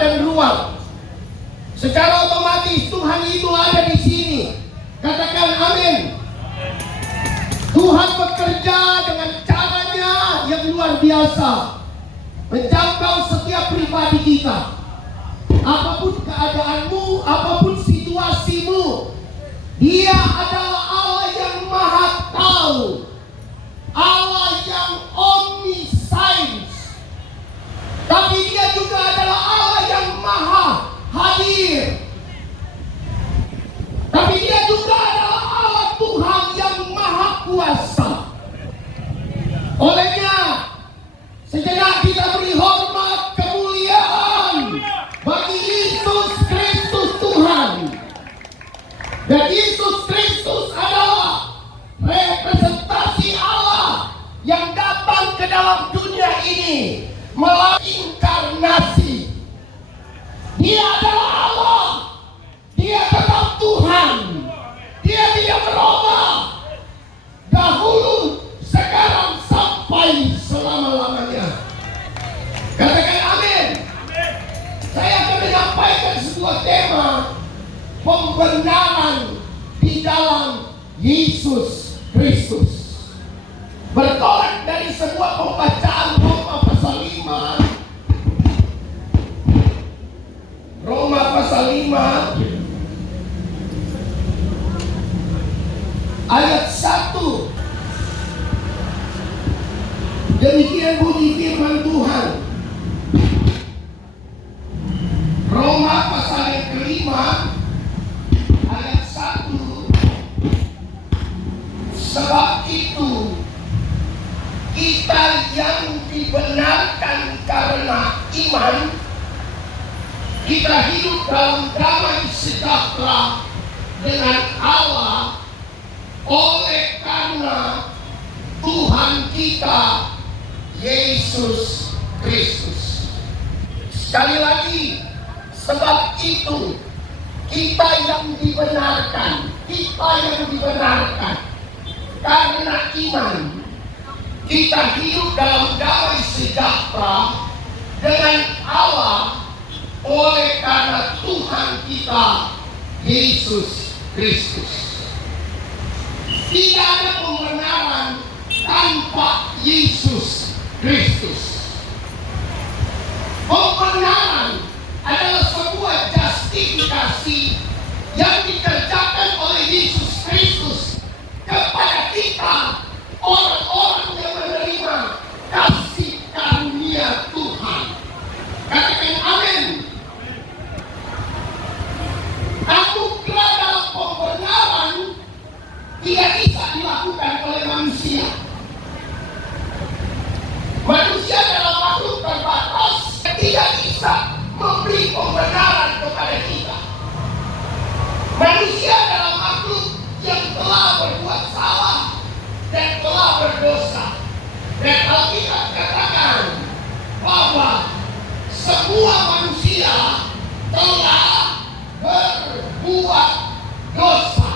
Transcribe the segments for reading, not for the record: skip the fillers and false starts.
dan ruang. Secara otomatis Tuhan itu ada di sini. Katakan amin. Tuhan bekerja dengan caranya yang luar biasa, menjangkau setiap pribadi kita. Apapun keadaanmu, apapun situasimu, Dia adalah Allah yang maha tahu, Allah yang omniscience. Tapi Dia juga adalah Allah yang maha hadir. Tapi Dia juga adalah Allah Tuhan yang maha kuasa. Olehnya sejenak kita beri hormat kemuliaan bagi Yesus Kristus Tuhan. Dan Yesus Kristus adalah representasi Allah yang datang ke dalam dunia ini melalui inkarnasi. Dia adalah Allah. Dia tetap Tuhan. Dia tidak berubah. Dahulu, sekarang, sampai selama-lamanya. Katakan amin. Saya akan menyampaikan sebuah tema pembenaran di dalam Yesus Kristus. Bertolak dari sebuah pembacaan Roma pasal 5. Roma pasal 5 ayat 1. Demikian bunyi firman Tuhan. Roma pasal yang kelima ayat 1. Sebab itu kita yang dibenarkan karena iman, kita hidup dalam damai sejahtera dengan Allah oleh karena Tuhan kita Yesus Kristus. Sekali lagi, sebab itu kita yang dibenarkan karena iman, kita hidup dalam damai sejahtera dengan Allah oleh karena Tuhan kita Yesus Kristus. Tidak ada pembenaran tanpa Yesus Kristus. Pembenaran adalah sebuah justifikasi yang dikerjakan oleh Yesus Kristus kepada kita, orang-orang yang menerima kasih karunia Tuhan. Katakan amin. Anugerah dalam pembenaran tidak bisa dilakukan oleh manusia. Manusia adalah makhluk terbatas, tidak bisa memberi pembenaran kepada kita. Manusia adalah makhluk yang telah berbuat salah dan telah berdosa. Dan Alkitab katakan bahwa semua manusia telah berbuat dosa.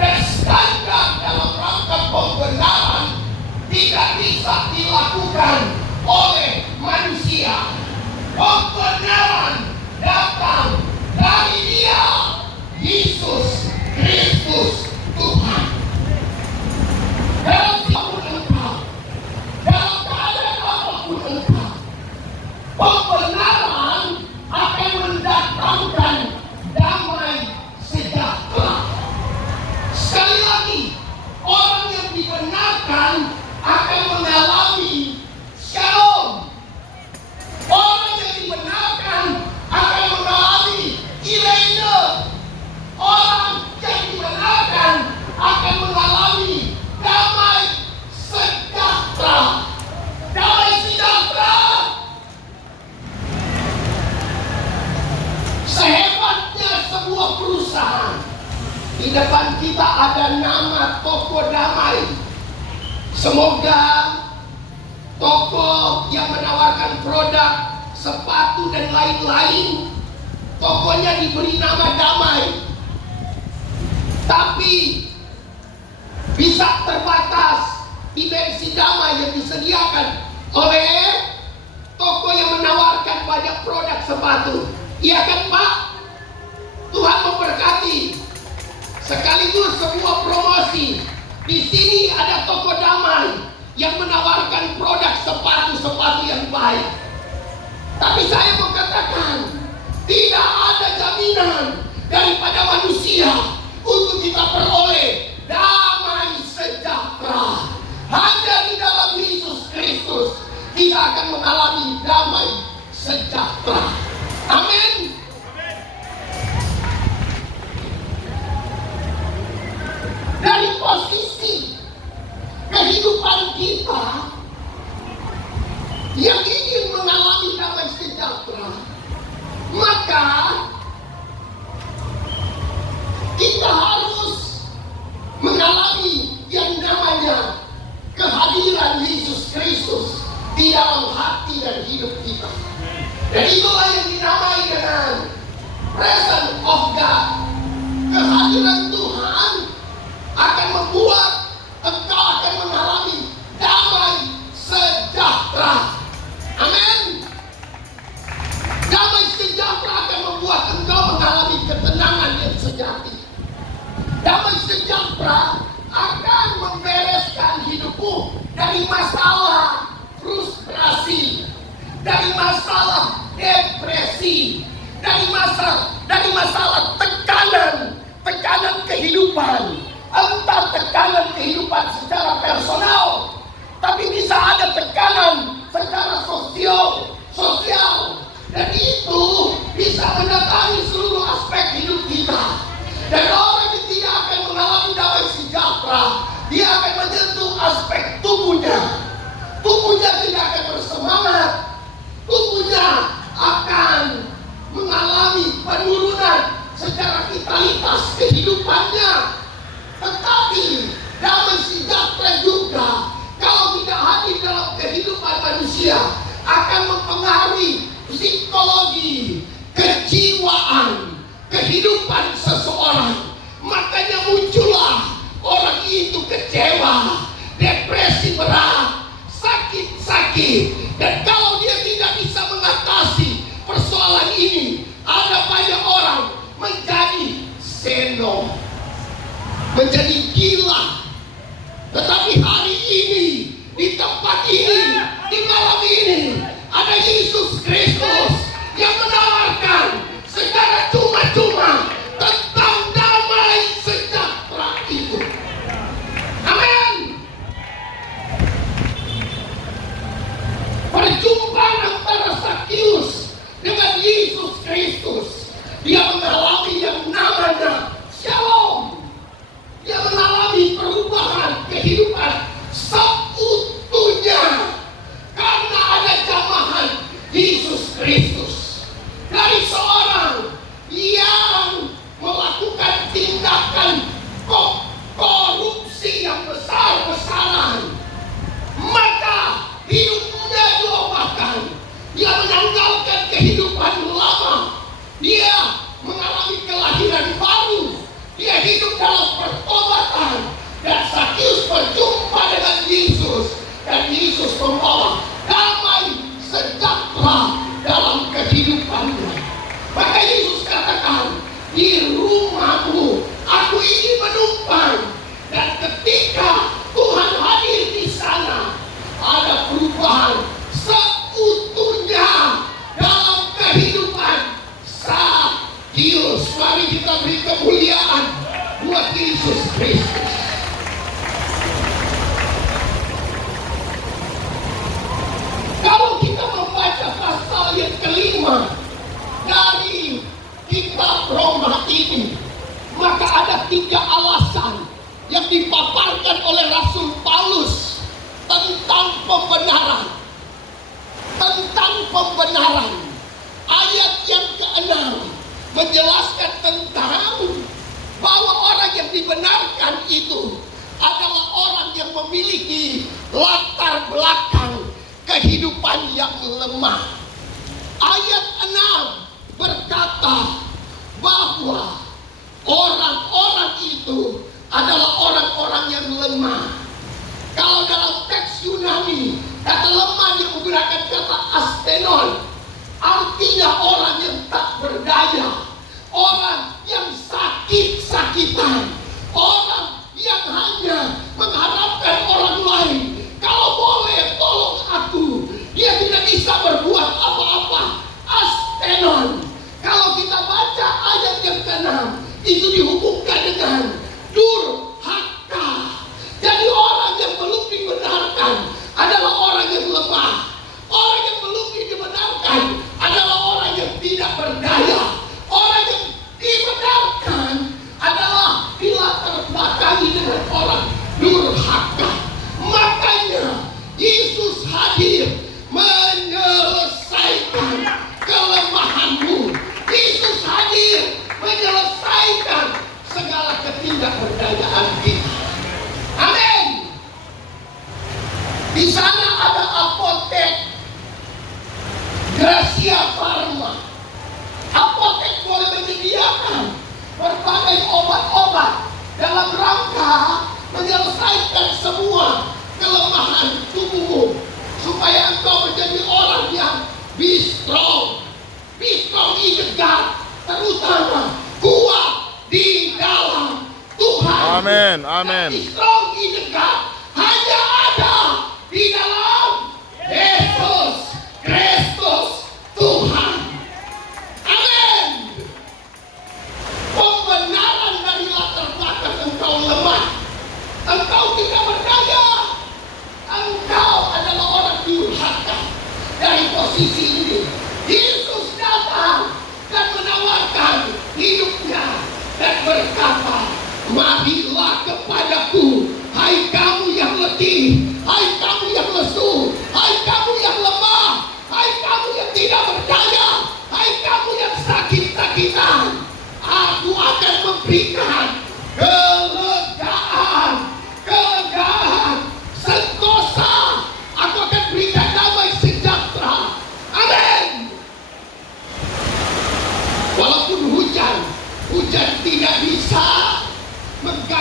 Dan standar dalam rangka pembenaran tidak bisa dilakukan oleh manusia. Pembenaran datang dari Dia, Yesus Kristus Tuhan. Dalam apapun engkau, dalam keadaan apapun engkau, pembenaran akan mendatangkan damai sejahtera. Sekali lagi, orang yang dibenarkan akan mengalami shalom. Orang yang dibenarkan akan mengalami ilaina. Orang yang dibenarkan akan mengalami damai sejahtera. Damai sejahtera. Sehebatnya sebuah perusahaan, di depan kita ada nama toko damai. Semoga toko yang menawarkan produk sepatu dan lain-lain, tokonya diberi nama damai. Tapi bisa terbatas dimensi damai yang disediakan oleh toko yang menawarkan banyak produk sepatu. Iya kan Pak? Tuhan memberkati. Sekaligus sebuah promosi. Di sini ada toko Damai yang menawarkan produk sepatu-sepatu yang baik. Tapi saya mau katakan, tidak ada jaminan daripada manusia untuk kita peroleh damai sejahtera. Hanya di dalam Yesus Kristus kita akan mengalami damai sejahtera. Amin. Dari posisi kehidupan kita yang ingin mengalami damai sejahtera, maka kita harus mengalami yang namanya kehadiran Yesus Kristus di dalam hati dan hidup kita. Dan itulah yang dinamai dengan presence of God. Kehadiran Tuhan akan membuat engkau akan mengalami damai sejahtera. Amin. Damai sejahtera akan membuat engkau mengalami ketenangan yang sejati. Damai sejahtera akan membereskan hidupmu dari masalah frustrasi, dari masalah depresi, dari masalah tekanan kehidupan. Entah tekanan kehidupan secara personal, tapi bisa ada tekanan secara sosial, dan itu bisa mendatangi seluruh aspek hidup kita. Dan orang yang tidak akan mengalami damai sejahtera, dia akan menyentuh aspek tubuhnya. Tubuhnya tidak akan bersemangat, tubuhnya akan mengalami penurunan secara vitalitas kehidupannya. Tetapi damai sejahtera juga, kalau tidak hadir dalam kehidupan manusia, akan mempengaruhi psikologi, kejiwaan, kehidupan seseorang. Makanya muncullah orang itu kecewa, depresi berat, sakit. Dan kalau dia tidak bisa mengatasi persoalan ini, ada banyak orang menjadi seno, menjadi gila. Tetapi hari ini, di tempat ini, di malam ini, ada Yesus Kristus yang menawarkan secara cuma-cuma tentang damai sejahtera itu. Amin. Perjumpaan antara Sakius dengan Yesus Kristus, dia mengalami yang namanya shalom. Dia mengalami perubahan kehidupan seutuhnya karena ada jamahan Yesus Kristus. Dari seorang yang melakukan tindakan korupsi yang besar-besaran, maka hidupnya diubahkan. Dia menanggalkan kehidupan lama, dia mengalami kelahiran baru. Dia hidup dalam pertobatan, dan Sakius berjumpa dengan Yesus, dan Yesus membawa damai sejahtera dalam kehidupannya. Maka Yesus katakan, di rumahmu aku ingin menumpang. Dan ketika Tuhan hadir di sana, ada perubahan seutuhnya dalam kehidupan Sakius. Mari kita beri kemuliaan buat Yesus Kristus. Kalau kita membaca pasal yang kelima dari kitab Roma ini, maka ada 3 alasan yang dipaparkan oleh Rasul Paulus tentang pembenaran. Ayat yang ke-6 menjelaskan tentang bahwa orang yang dibenarkan itu adalah orang yang memiliki latar belakang kehidupan yang lemah. Ayat 6 berkata bahwa orang-orang itu adalah orang-orang yang lemah. Kalau dalam teks Yunani, kata lemah yang menggunakan kata astenon, artinya orang yang tak berdaya, orang yang sakit-sakitan, orang yang hanya mengharapkan orang lain, kalau boleh tolong aku. Dia tidak bisa berbuat apa-apa. Astenon. Kalau kita baca ayat yang ke-6, itu dihubungkan dengan durhaka. Jadi orang yang belum dibenarkan adalah orang yang lemah. Orang yang belum dibenarkan adalah orang yang tidak berdaya. Orang yang dibenarkan adalah dilatar belakangi dengan orang durhaka. Makanya Yesus hadir menyelesaikan kelemahanmu. Yesus hadir menyelesaikan segala ketidakberdayaan kita. Amin. Di sana ada apotek Gracia Pharma. Apotek boleh menyediakan berbagai obat-obat dalam rangka menyelesaikan semua kelemahan tubuhmu, supaya engkau menjadi orang yang be strong in the God, terutama kuat di dalam Tuhan. Amin, amin. Be strong in the God hanya ada di dalam Yesus Kristus Tuhan. Amin. Pembenaran dari latar belakang engkau lemah, engkau tidak berdaya, engkau adalah orang durhaka. Dari posisi ini Yesus datang dan menawarkan hidupnya dan berkata, marilah kepadaku, hai kamu yang letih, hai kamu yang lesu, hai kamu yang lemah, hai kamu yang tidak berdaya, hai kamu yang sakit-sakitan. Aku akan memberikan kelegaan, sentosa. Aku akan berikan damai sejahtera. Amin. Walaupun hujan tidak bisa menggantikan